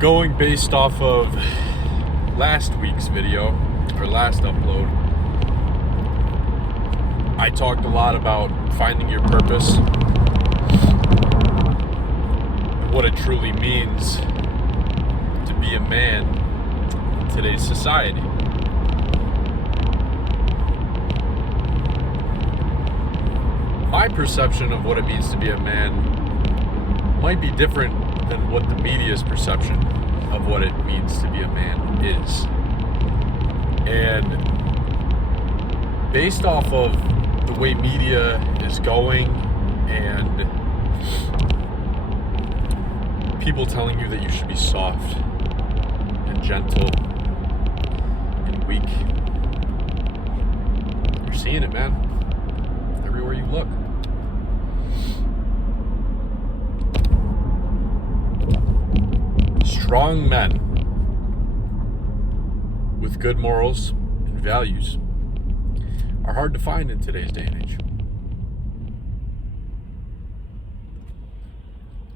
Going based off of last week's video, or last upload, I talked a lot about finding your purpose, and what it truly means to be a man in today's society. My perception of what it means to be a man might be different than what the media's perception of what it means to be a man is. And based off of the way media is going and people telling you that you should be soft and gentle and weak, you're seeing it, man, everywhere you look. Strong men with good morals and values are hard to find in today's day and age.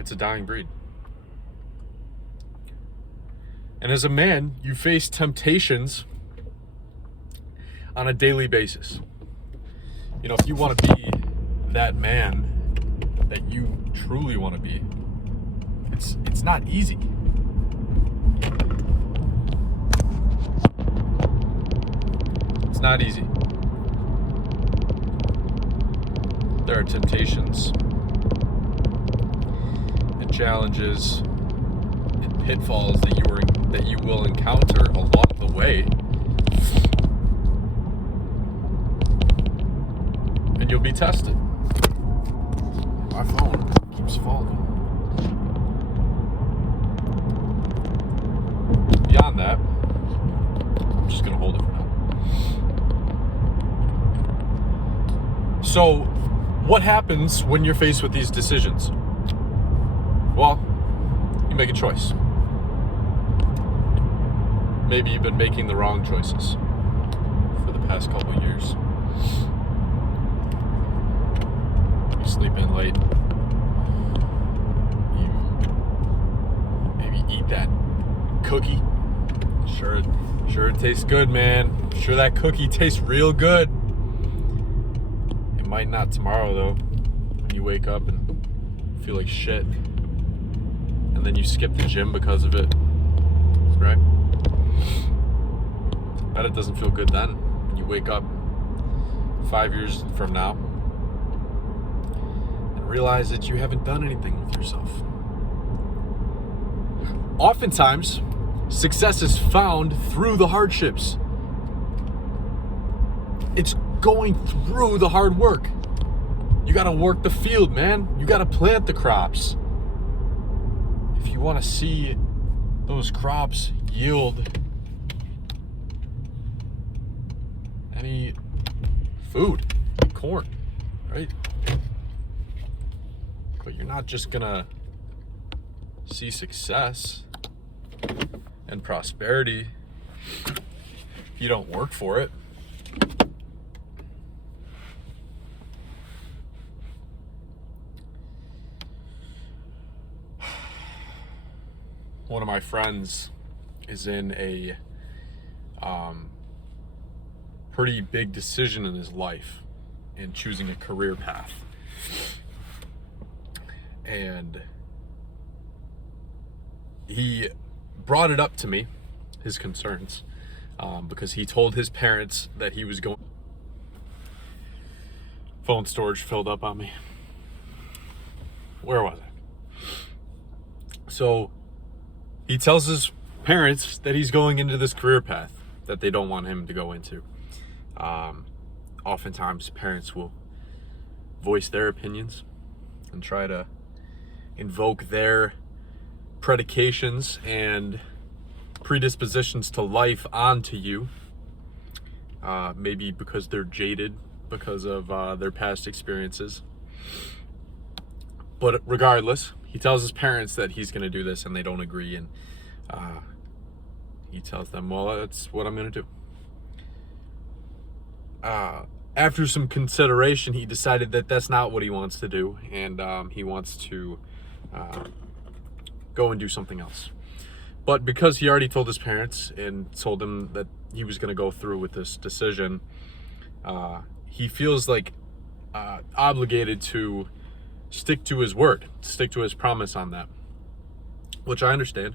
It's a dying breed. And as a man, you face temptations on a daily basis. You know, if you want to be that man that you truly want to be, it's not easy. It's not easy. There are temptations and challenges and pitfalls that you will encounter along the way, and you'll be tested. My phone keeps falling. Beyond that, I'm just gonna hold it for now. So, what happens when you're faced with these decisions? Well, you make a choice. Maybe you've been making the wrong choices for the past couple of years. You sleep in late. You maybe eat that cookie. Sure it tastes good, man. Sure that cookie tastes real good. It might not tomorrow, though, when you wake up and feel like shit. And then you skip the gym because of it, right? Bet it doesn't feel good then when you wake up 5 years from now and realize that you haven't done anything with yourself. Oftentimes, success is found through the hardships. It's going through the hard work. You gotta work the field, man. You gotta plant the crops. If you wanna see those crops yield any food, like corn, right? But you're not just gonna see success and prosperity if you don't work for it. One of my friends is in a pretty big decision in his life in choosing a career path. And he brought it up to me, his concerns, because he told his parents that he was going. Phone storage filled up on me. Where was I? So he tells his parents that he's going into this career path that they don't want him to go into. Oftentimes parents will voice their opinions and try to invoke their predications and predispositions to life onto you, maybe because they're jaded because of their past experiences. But regardless, he tells his parents that he's going to do this and they don't agree, and he tells them, well, that's what I'm going to do. After some consideration, he decided that that's not what he wants to do, and he wants to go and do something else. But because he already told his parents and told them that he was going to go through with this decision, he feels like obligated to stick to his word, stick to his promise on that, which I understand.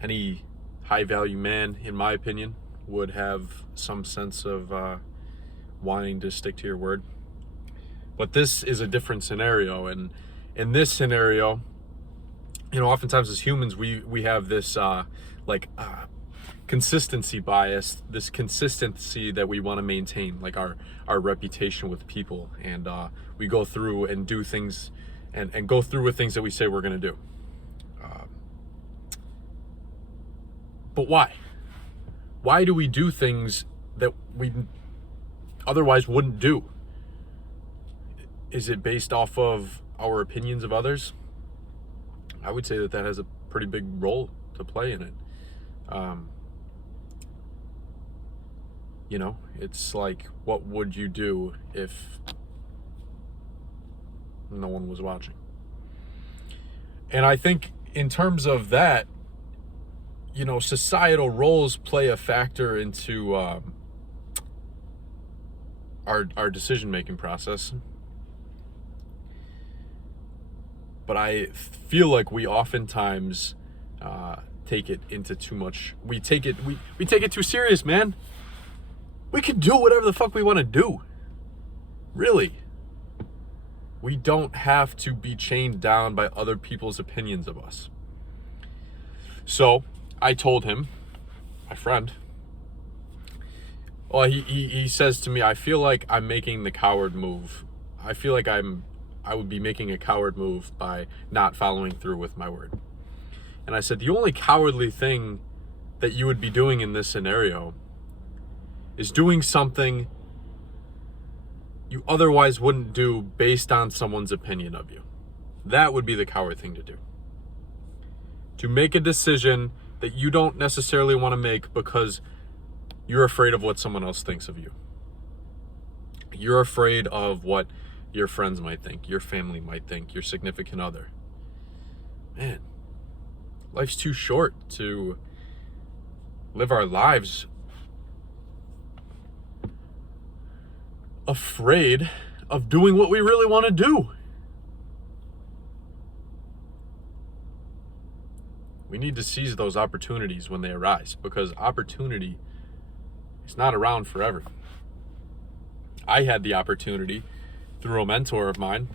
Any high value man, in my opinion, would have some sense of wanting to stick to your word. But this is a different scenario, and in this scenario, oftentimes as humans we have this consistency bias, this consistency that we want to maintain, like our reputation with people, and we go through and do things and go through with things that we say we're going to do. But why? Why do we do things that we otherwise wouldn't do? Is it based off of our opinions of others? I would say that has a pretty big role to play in it. It's like, what would you do if no one was watching? And I think in terms of that, societal roles play a factor into our decision-making process. But I feel like we oftentimes take it into too much. We take it too serious, man. We can do whatever the fuck we want to do. Really. We don't have to be chained down by other people's opinions of us. So I told him, my friend, well, he says to me, I feel like I'm making the coward move. I feel like I would be making a coward move by not following through with my word. And I said, the only cowardly thing that you would be doing in this scenario is doing something you otherwise wouldn't do based on someone's opinion of you. That would be the coward thing to do. To make a decision that you don't necessarily want to make because you're afraid of what someone else thinks of you. You're afraid of what your friends might think, your family might think, your significant other. Man, life's too short to live our lives afraid of doing what we really want to do. We need to seize those opportunities when they arise, because opportunity is not around forever. I had the opportunity through a mentor of mine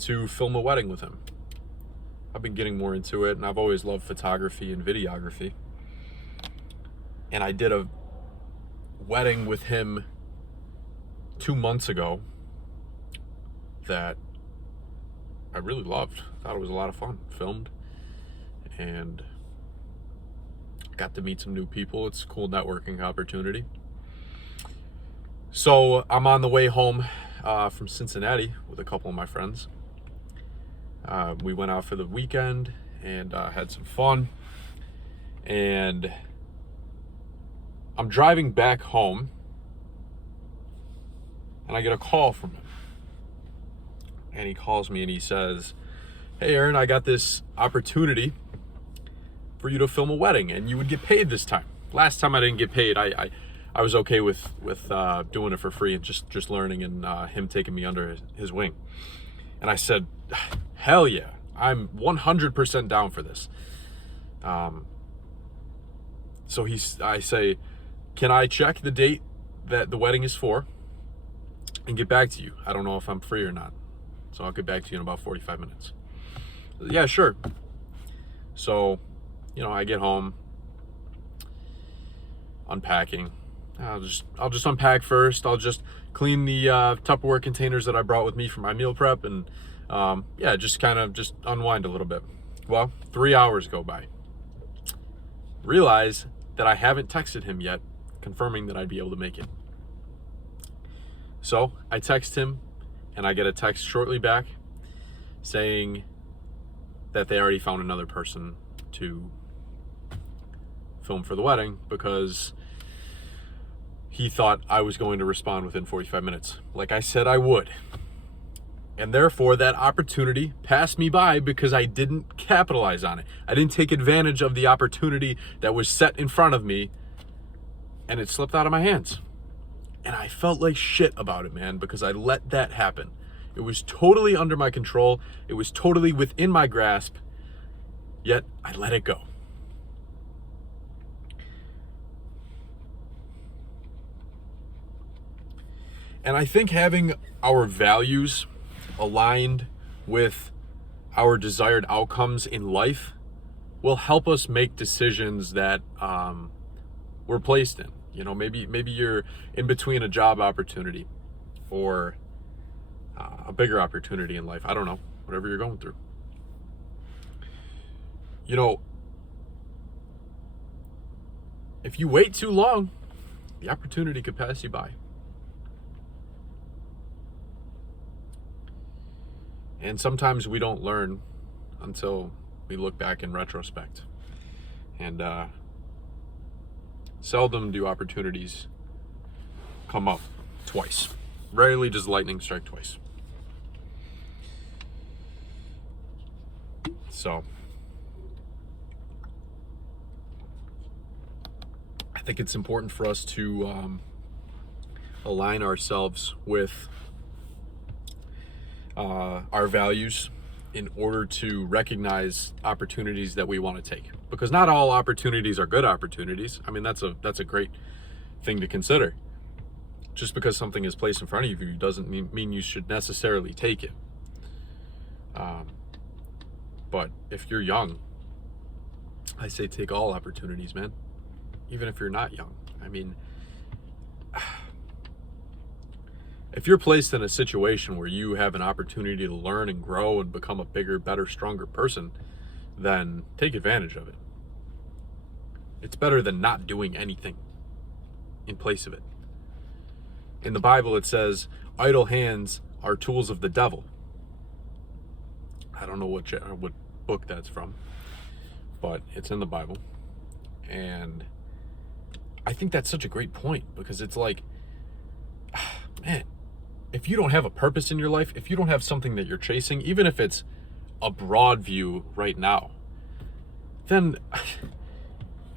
to film a wedding with him. I've been getting more into it, and I've always loved photography and videography. And I did a wedding with him 2 months ago that I really loved. Thought it was a lot of fun. Filmed and got to meet some new people. It's a cool networking opportunity. So I'm on the way home from Cincinnati with a couple of my friends. We went out for the weekend and had some fun. And I'm driving back home, and I get a call from him. And he calls me and he says, "Hey Aaron, I got this opportunity for you to film a wedding, and you would get paid this time. Last time I didn't get paid. I was okay with doing it for free and just learning, and him taking me under his wing." And I said, "Hell yeah, I'm 100% down for this." So I say, "Can I check the date that the wedding is for and get back to you? I don't know if I'm free or not, so I'll get back to you in about 45 minutes. "Yeah, sure." So, I get home, unpacking. I'll just unpack first. I'll just clean the Tupperware containers that I brought with me for my meal prep, and just kind of just unwind a little bit. Well, 3 hours go by. Realize that I haven't texted him yet, confirming that I'd be able to make it. So I text him, and I get a text shortly back saying that they already found another person to film for the wedding because he thought I was going to respond within 45 minutes, like I said I would. And therefore, that opportunity passed me by because I didn't capitalize on it. I didn't take advantage of the opportunity that was set in front of me, and it slipped out of my hands. And I felt like shit about it, man, because I let that happen. It was totally under my control. It was totally within my grasp, yet I let it go. And I think having our values aligned with our desired outcomes in life will help us make decisions that we're placed in. You know, maybe you're in between a job opportunity or a bigger opportunity in life. I don't know, whatever you're going through. You know, if you wait too long, the opportunity could pass you by. And sometimes we don't learn until we look back in retrospect. And seldom do opportunities come up twice. Rarely does lightning strike twice. So I think it's important for us to align ourselves with our values in order to recognize opportunities that we want to take, because not all opportunities are good opportunities. I mean, that's a great thing to consider. Just because something is placed in front of you doesn't mean you should necessarily take it. But if you're young, I say take all opportunities, man. Even if you're not young. I mean, if you're placed in a situation where you have an opportunity to learn and grow and become a bigger, better, stronger person, then take advantage of it. It's better than not doing anything in place of it. In the Bible, it says, idle hands are tools of the devil. I don't know what book that's from, but it's in the Bible. And I think that's such a great point, because it's like, man, if you don't have a purpose in your life, if you don't have something that you're chasing, even if it's a broad view right now, then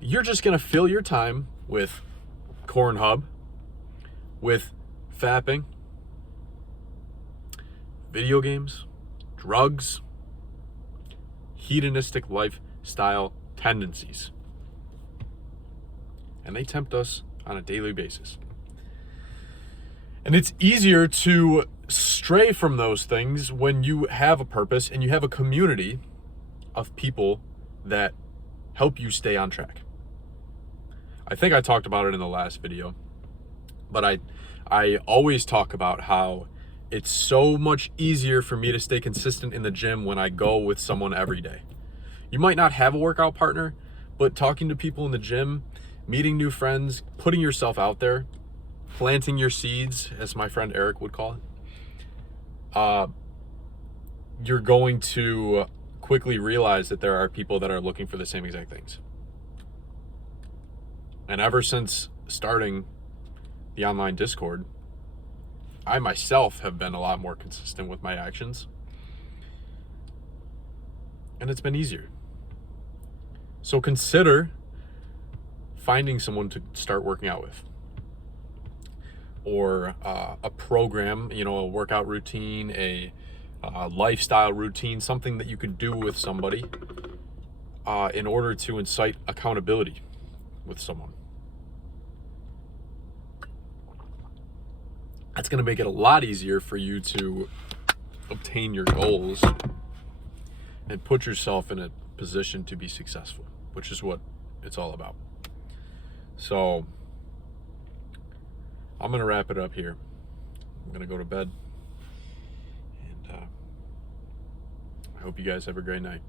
you're just going to fill your time with Pornhub, with fapping, video games, drugs, hedonistic lifestyle tendencies. And they tempt us on a daily basis. And it's easier to stray from those things when you have a purpose and you have a community of people that help you stay on track. I think I talked about it in the last video, but I always talk about how it's so much easier for me to stay consistent in the gym when I go with someone every day. You might not have a workout partner, but talking to people in the gym, meeting new friends, putting yourself out there, planting your seeds, as my friend Eric would call it, you're going to quickly realize that there are people that are looking for the same exact things. And ever since starting the online Discord, I myself have been a lot more consistent with my actions. And it's been easier. So consider finding someone to start working out with. Or a program, a workout routine, a lifestyle routine, something that you could do with somebody in order to incite accountability with someone. That's going to make it a lot easier for you to obtain your goals and put yourself in a position to be successful, which is what it's all about. So I'm going to wrap it up here. I'm going to go to bed. And I hope you guys have a great night.